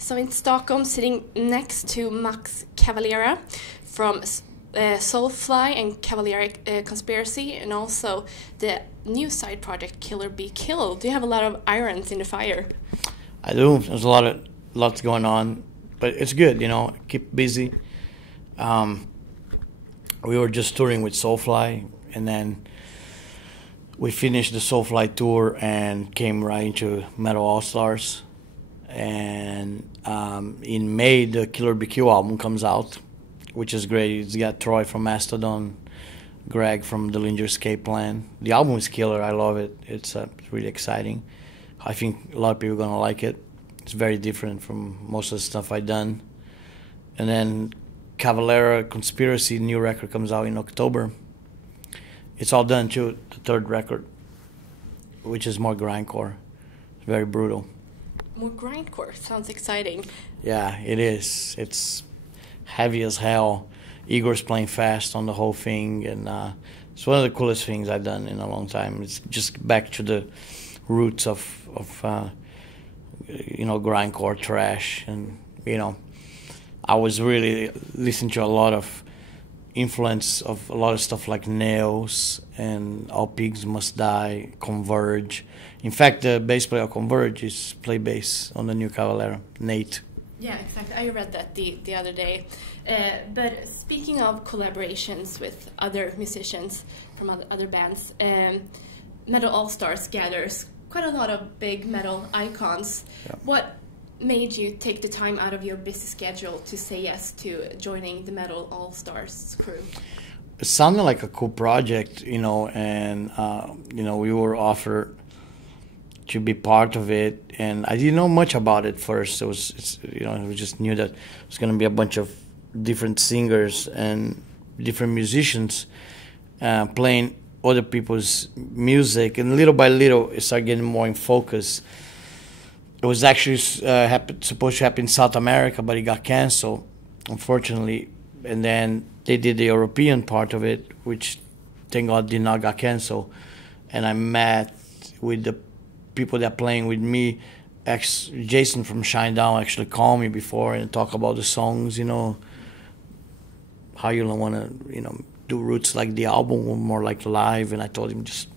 So in Stockholm, sitting next to Max Cavalera from Soulfly and Cavalera Conspiracy, and also the new side project Killer Be Killed. Do you have a lot of irons in the fire? I do. There's lots going on, but it's good, you know. Keep busy. We were just touring with Soulfly, and then we finished the Soulfly tour and came right into Metal All Stars. And in May, the Killer BQ album comes out, which is great. It's got Troy from Mastodon, Greg from the Linger Escape Plan. The album is killer. I love it. It's really exciting. I think a lot of people are going to like it. It's very different from most of the stuff I've done. And then Cavalera Conspiracy, new record, comes out in October. It's all done too, the third record, which is more grindcore. It's very brutal. More grindcore. Sounds exciting. Yeah, it is. It's heavy as hell. Igor's playing fast on the whole thing, and it's one of the coolest things I've done in a long time. It's just back to the roots of you know, grindcore trash. And you know, I was really listening to a lot of influence of a lot of stuff like Nails and All Pigs Must Die, Converge. In fact, the bass player of Converge is play bass on the new Cavalera, Nate. Yeah, exactly. I read that the other day. But speaking of collaborations with other musicians from other bands, Metal All Stars gathers quite a lot of big metal icons. Yeah. What made you take the time out of your busy schedule to say yes to joining the Metal All Stars crew? It sounded like a cool project, you know, and you know, we were offered to be part of it, and I didn't know much about it first. You know, we just knew that it was going to be a bunch of different singers and different musicians playing other people's music, and little by little it started getting more in focus. It was actually supposed to happen in South America, but it got canceled, unfortunately. And then they did the European part of it, which, thank God, did not get canceled. And I met with the people that are playing with me. Jason from Shinedown actually called me before and talk about the songs, you know, how you don't want to, you know, do roots like the album or more like live. And I told him just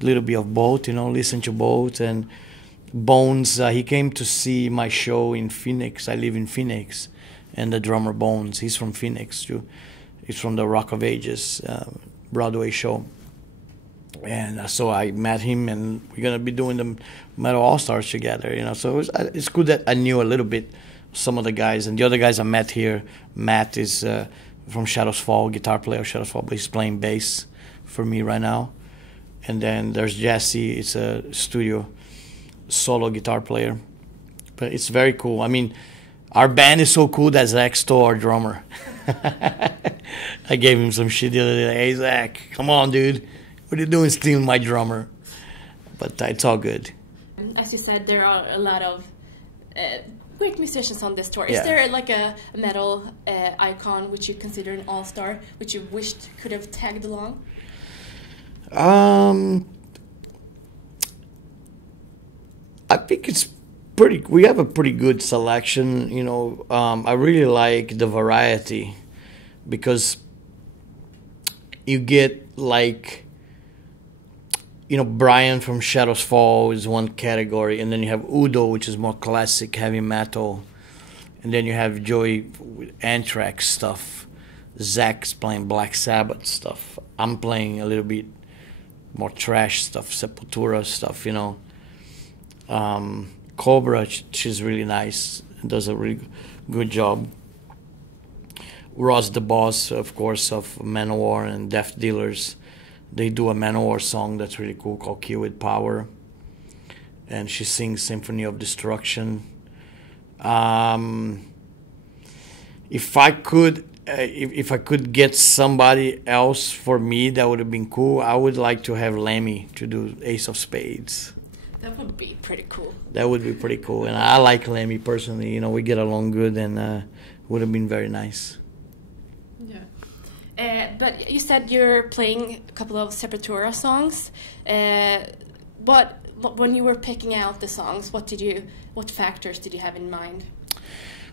a little bit of both, you know, listen to both. And Bones, he came to see my show in Phoenix. I live in Phoenix, and the drummer Bones, he's from Phoenix too. He's from the Rock of Ages Broadway show. And so I met him, and we're gonna be doing the Metal All Stars together, you know. So it's good that I knew a little bit some of the guys, and the other guys I met here. Matt is from Shadows Fall, guitar player of Shadows Fall, but he's playing bass for me right now. And then there's Jesse, it's a studio solo guitar player, but it's very cool. I mean, our band is so cool that Zach stole our drummer. I gave him some shit the other day. Hey Zach, come on, dude, what are you doing stealing my drummer? But it's all good. As you said, there are a lot of great musicians on this tour. Is Yeah. there like a metal icon which you consider an all-star, which you wished could have tagged along? I think it's pretty. We have a pretty good selection, you know. I really like the variety because you get like, you know, Brian from Shadows Fall is one category, and then you have Udo, which is more classic heavy metal, and then you have Joey with Anthrax stuff. Zach's playing Black Sabbath stuff. I'm playing a little bit more trash stuff, Sepultura stuff, you know. Cobra, she's really nice, does a really good job. Ross, the boss, of course, of Manowar and Death Dealers, they do a Manowar song that's really cool called Kill With Power, and she sings Symphony of Destruction. If I could get somebody else for me, that would have been cool. I would like to have Lemmy to do Ace of Spades. That would be pretty cool. That would be pretty cool, and I like Lemmy personally. You know, we get along good, and would have been very nice. Yeah. But you said you're playing a couple of Sepultura songs. What when you were picking out the songs, what factors did you have in mind?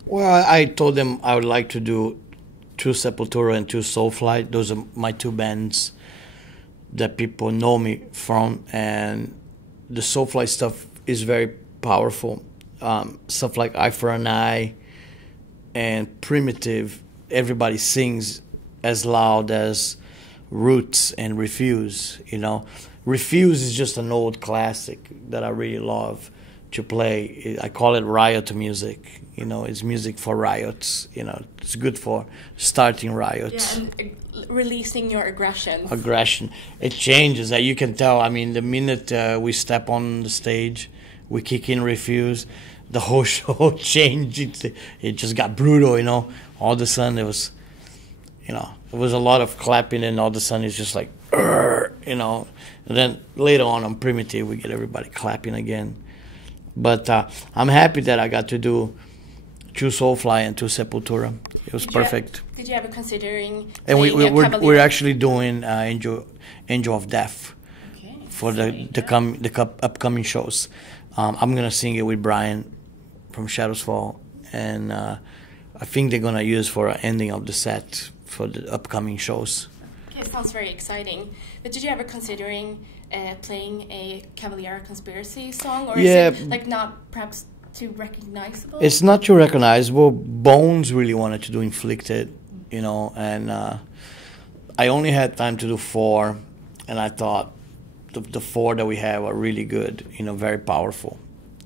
Well, I told them I would like to do two Sepultura and two Soulfly. Those are my two bands that people know me from, and the Soulfly stuff is very powerful. Stuff like Eye for an Eye and Primitive, everybody sings as loud as Roots and Refuse, you know. Refuse is just an old classic that I really love to play. I call it riot music, you know. It's music for riots, you know. It's good for starting riots. Yeah, and releasing your aggression. Aggression. It changes. You can tell. I mean, the minute we step on the stage, we kick in Refuse, the whole show changed. It just got brutal, you know. All of a sudden, it was, you know, there was a lot of clapping, and all of a sudden, it's just like, you know. And then later on Primitive, we get everybody clapping again. But I'm happy that I got to do two Soulfly and two Sepultura. It was perfect. Did you ever considering? And we're actually doing Angel of Death for the upcoming shows. I'm gonna sing it with Brian from Shadows Fall, and I think they're gonna use for an ending of the set for the upcoming shows. Okay, sounds very exciting. But did you ever considering playing a Cavalera conspiracy song, or is it like not perhaps too recognizable? It's not too recognizable. Bones really wanted to do Inflicted, you know, and I only had time to do 4, and I thought the 4 that we have are really good, you know, very powerful.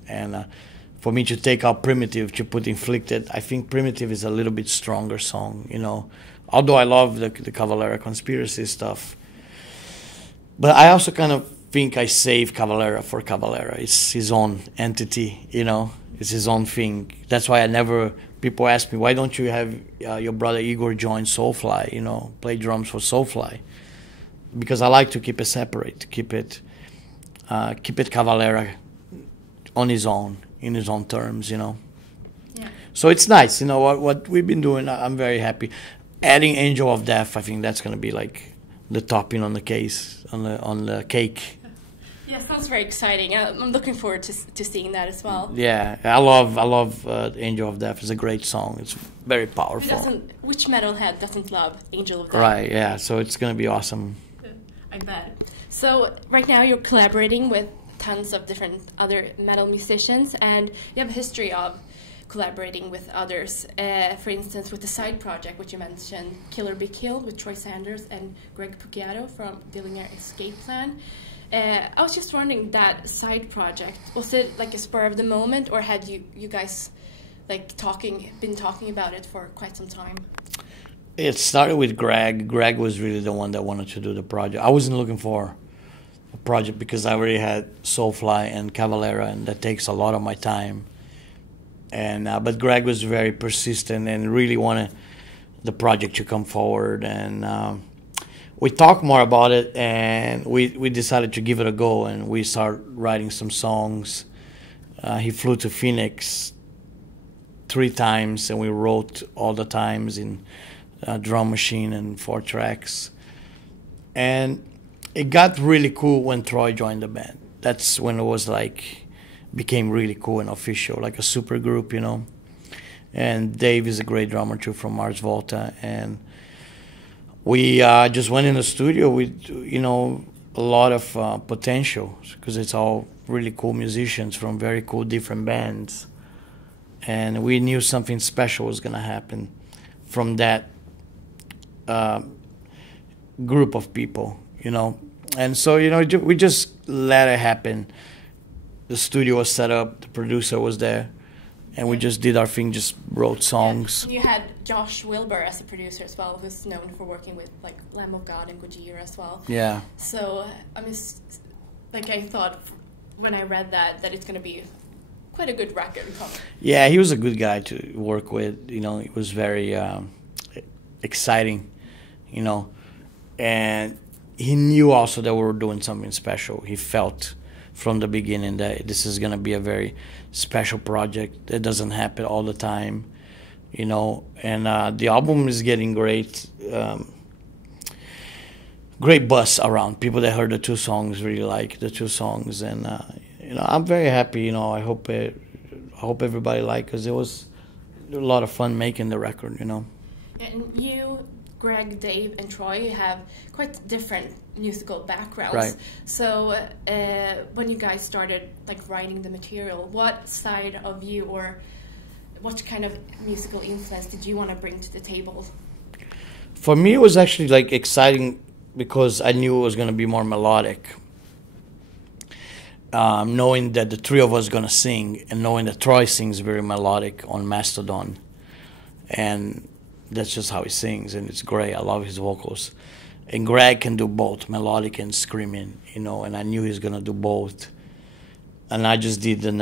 And for me to take out Primitive to put Inflicted, I think Primitive is a little bit stronger song, you know. Although I love the Cavalera conspiracy stuff. But I also kind of think I save Cavalera for Cavalera. It's his own entity, you know. It's his own thing. That's why people ask me, why don't you have your brother Igor join Soulfly, you know, play drums for Soulfly? Because I like to keep it separate, keep it Cavalera on his own, in his own terms, you know. Yeah. So it's nice, you know, what we've been doing. I'm very happy. Adding Angel of Death, I think that's going to be like the topping on the cake. Yeah, sounds very exciting. I'm looking forward to seeing that as well. Yeah, I love Angel of Death. It's a great song. It's very powerful. Which metalhead doesn't love Angel of Death? Right, yeah, so it's going to be awesome. I bet. So right now you're collaborating with tons of different other metal musicians, and you have a history of collaborating with others. For instance, with the side project, which you mentioned, Killer Be Killed with Troy Sanders and Greg Puciato from Dillinger Escape Plan. I was just wondering, that side project, was it like a spur of the moment, or had you guys like been talking about it for quite some time? It started with Greg. Greg was really the one that wanted to do the project. I wasn't looking for a project because I already had Soulfly and Cavalera, and that takes a lot of my time. And but Greg was very persistent and really wanted the project to come forward. And we talked more about it, and we decided to give it a go, and we started writing some songs. He flew to Phoenix 3 times, and we wrote all the times in drum machine and 4 tracks. And it got really cool when Troy joined the band. That's when it was like, became really cool and official, like a super group, you know. And Dave is a great drummer too, from Mars Volta. And we just went in the studio with, you know, a lot of potential, because it's all really cool musicians from very cool different bands. And we knew something special was going to happen from that group of people, you know. And so, you know, we just let it happen. The studio was set up, the producer was there, and we just did our thing, just wrote songs. Yeah. You had Josh Wilbur as a producer as well, who's known for working with like Lamb of God and Gojira as well. Yeah. So I thought when I read that it's going to be quite a good record. Yeah, he was a good guy to work with. You know, it was very exciting, you know, and he knew also that we were doing something special. He felt from the beginning that this is going to be a very special project. It doesn't happen all the time, you know. And the album is getting great buzz around. People that heard the 2 songs really like the 2 songs, and I'm very happy. I hope everybody liked, because it was a lot of fun making the record. And you, Greg, Dave, and Troy have quite different musical backgrounds. Right. So when you guys started writing the material, what side of you, or what kind of musical influence did you want to bring to the table? For me, it was actually exciting because I knew it was going to be more melodic. Knowing that the three of us going to sing, and knowing that Troy sings very melodic on Mastodon, and that's just how he sings, and it's great. I love his vocals. And Greg can do both, melodic and screaming, and I knew he was going to do both. And I just did the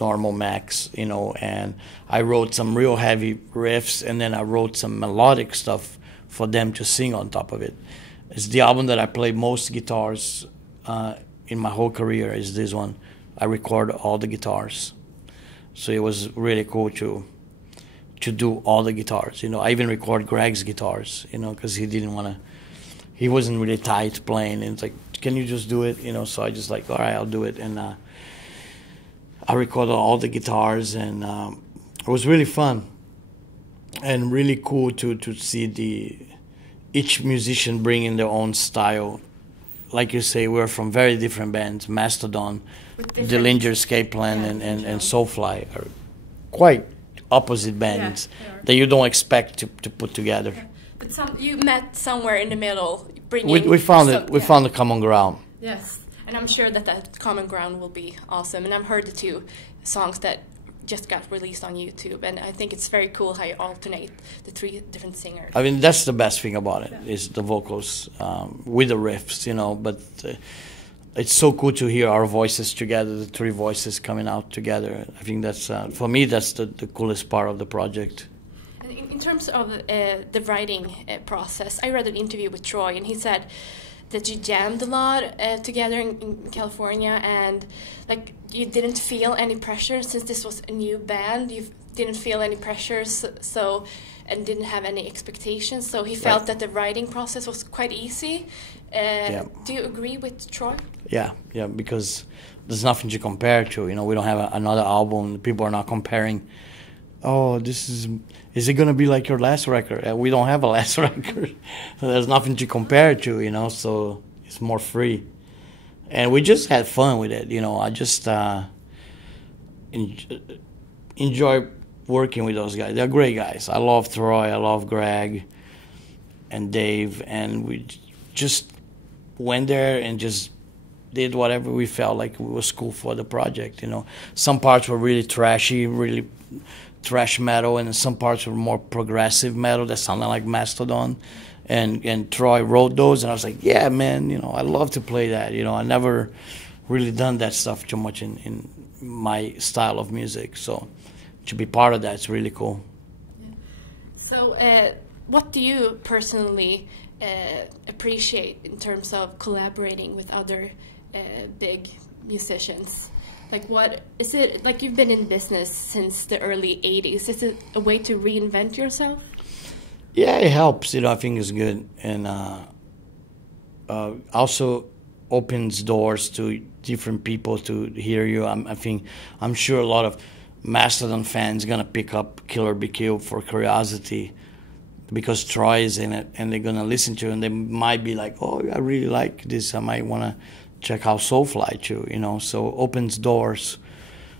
normal max, and I wrote some real heavy riffs, and then I wrote some melodic stuff for them to sing on top of it. It's the album that I played most guitars in my whole career, is this one. I record all the guitars. So it was really cool to do all the guitars. I even record Greg's guitars, because he wasn't really tight playing. And it's like, can you just do it? So I just all right, I'll do it. And I recorded all the guitars, and it was really fun and really cool to see each musician bringing their own style. Like you say, we're from very different bands. Mastodon, Dillinger, Escape Plan, and Soulfly are quite opposite bands that you don't expect to put together. Yeah. But you met somewhere in the middle, we found it. We found the common ground. Yes, and I'm sure that common ground will be awesome. And I've heard the 2 songs that just got released on YouTube, and I think it's very cool how you alternate the 3 different singers. I mean, that's the best thing about it, is the vocals with the riffs, But it's so cool to hear our voices together, the 3 voices coming out together. I think that's, for me, that's the coolest part of the project. And in terms of the writing process, I read an interview with Troy, and he said that you jammed a lot together in California, and you didn't feel any pressure since this was a new band. You didn't feel any pressure, and didn't have any expectations. So he felt that the writing process was quite easy. Do you agree with Troy? Yeah, because there's nothing to compare to. We don't have another album. People are not comparing. Oh, is it going to be like your last record? We don't have a last record. There's nothing to compare to, so it's more free. And we just had fun with it, I just enjoy working with those guys. They're great guys. I love Troy, I love Greg and Dave, and we just went there and just did whatever we felt like was cool for the project, Some parts were really trashy, really thrash metal, and some parts were more progressive metal that sounded like Mastodon. And Troy wrote those, and I was like, yeah, man, I love to play that. I never really done that stuff too much in my style of music. So to be part of that, it's really cool. Yeah. So what do you personally appreciate in terms of collaborating with other big musicians? What is it, you've been in business since the early 80s. Is it a way to reinvent yourself? Yeah, it helps. I think it's good, and also opens doors to different people to hear you. I'm sure a lot of Mastodon fans gonna pick up Killer Be Killed for curiosity, because Troy is in it, and they're gonna listen to it, and they might be like, oh, I really like this. I might wanna check out Soulfly too. So opens doors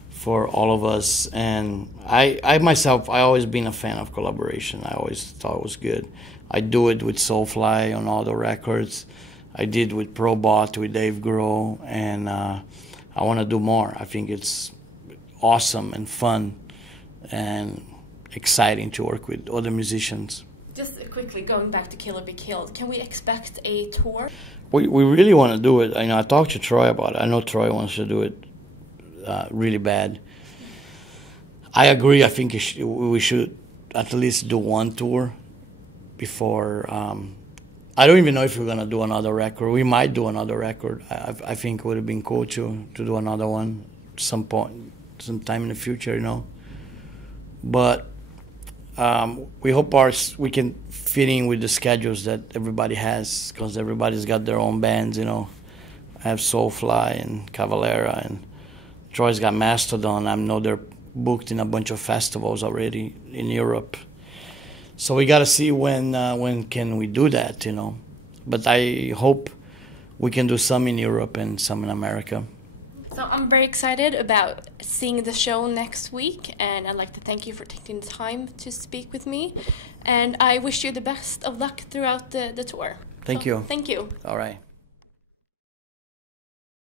for all of us. And I myself, I always been a fan of collaboration. I always thought it was good. I do it with Soulfly on all the records. I did with Probot, with Dave Grohl, and I want to do more. I think it's awesome and fun and exciting to work with other musicians. Just quickly, going back to Killer Be Killed, can we expect a tour? We really want to do it. I talked to Troy about it. I know Troy wants to do it really bad. I agree. I think we should at least do one tour before. I don't even know if we're gonna do another record. We might do another record. I think it would have been cool to do another one at some point, sometime in the future, But we hope we can fit in with the schedules that everybody has, because everybody's got their own bands, I have Soulfly and Cavalera, and Troy's got Mastodon. I know they're booked in a bunch of festivals already in Europe. So we got to see when can we do that, you know. But I hope we can do some in Europe and some in America. So I'm very excited about seeing the show next week, and I'd like to thank you for taking the time to speak with me. And I wish you the best of luck throughout the tour. Thank you. Thank you. All right.